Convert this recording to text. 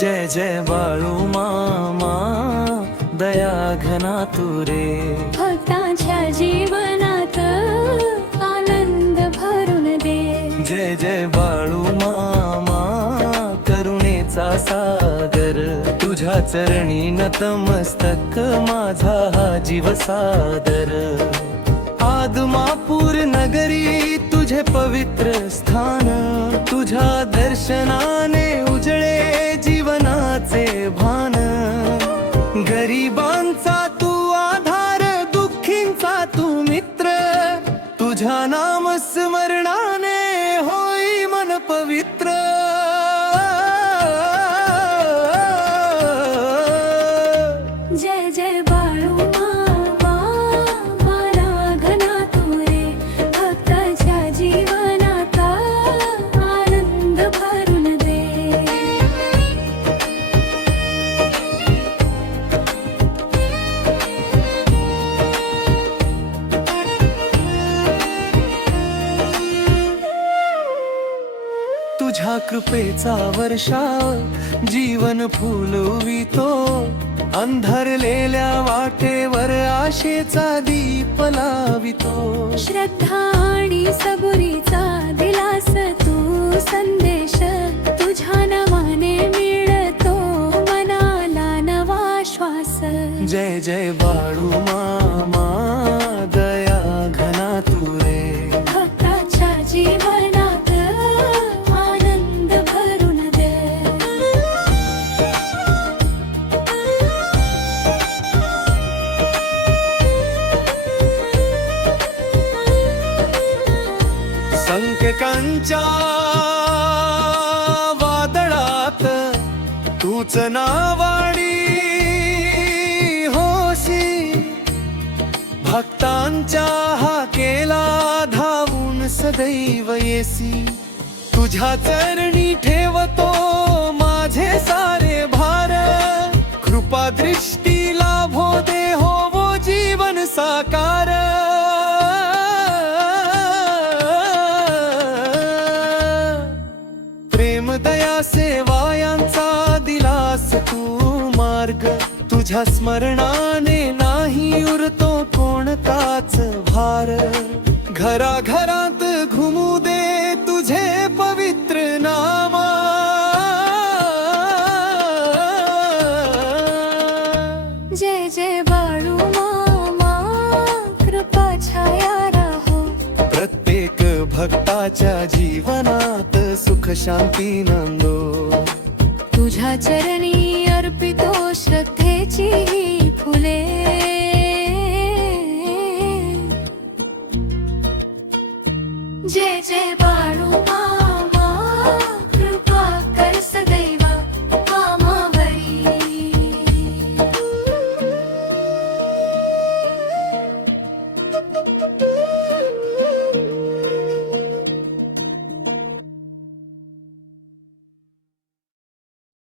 जय जय बाळू मामा, दया घना तू रे. भक्तांच्या जीवनात आनंद भरून दे. जय जय बाळू मामा, करुणेचा सागर. तुझ्या चरणी नतमस्तक, माझा हा जीव सादर. आदमापूर नगरी तुझे पवित्र स्थान. तुझ्या दर्शनाने उजळे जीवनाचे भान. गरिबांचा तू आधार, दुःखींचा तू मित्र. तुझ्या नाम स्मरणाने होई मन पवित्र. जय जय बाळू मामा, मला घना तू रे. भक्ताच्या जीवनात आनंद भरून दे. तुझ्या कृपेचा वर्षाव जीवन फुलवितो. अंधारलेल्या वाटेवर आशेचा दीप लावितो. श्रद्धा आणि सबुरीचा दिलास तू संदेश. तुझ्या नावाने मिळतो मनाला नवा श्वास. जय जय बाळू मामा, दया घना तू रे. भक्ताच्या जीवनात आनंद भरून दे. संकटांच्या वादळात तूच नावाडी होसी. भक्तांच्या हाकेला धावून सदैव येसी. तुझ्या चरणी ठेवतो माझे सारे भार. कृपा दृष्टी लाभो दे, होवो जीवन साकार. प्रेम दया सेवा यांचा दिलास तू मार्ग. तुझ्या स्मरणाने नाही उरतो कोणताच भार. घराघरात घुमू दे तुझे पवित्र नाम. जय जय बाळू मामा, कृपा छाया राहो. प्रत्येक भक्ताच्या जीवनात सुख शांती नांदो. तुझ्या चरणी अर्पितो श्रद्धेची ही फुले.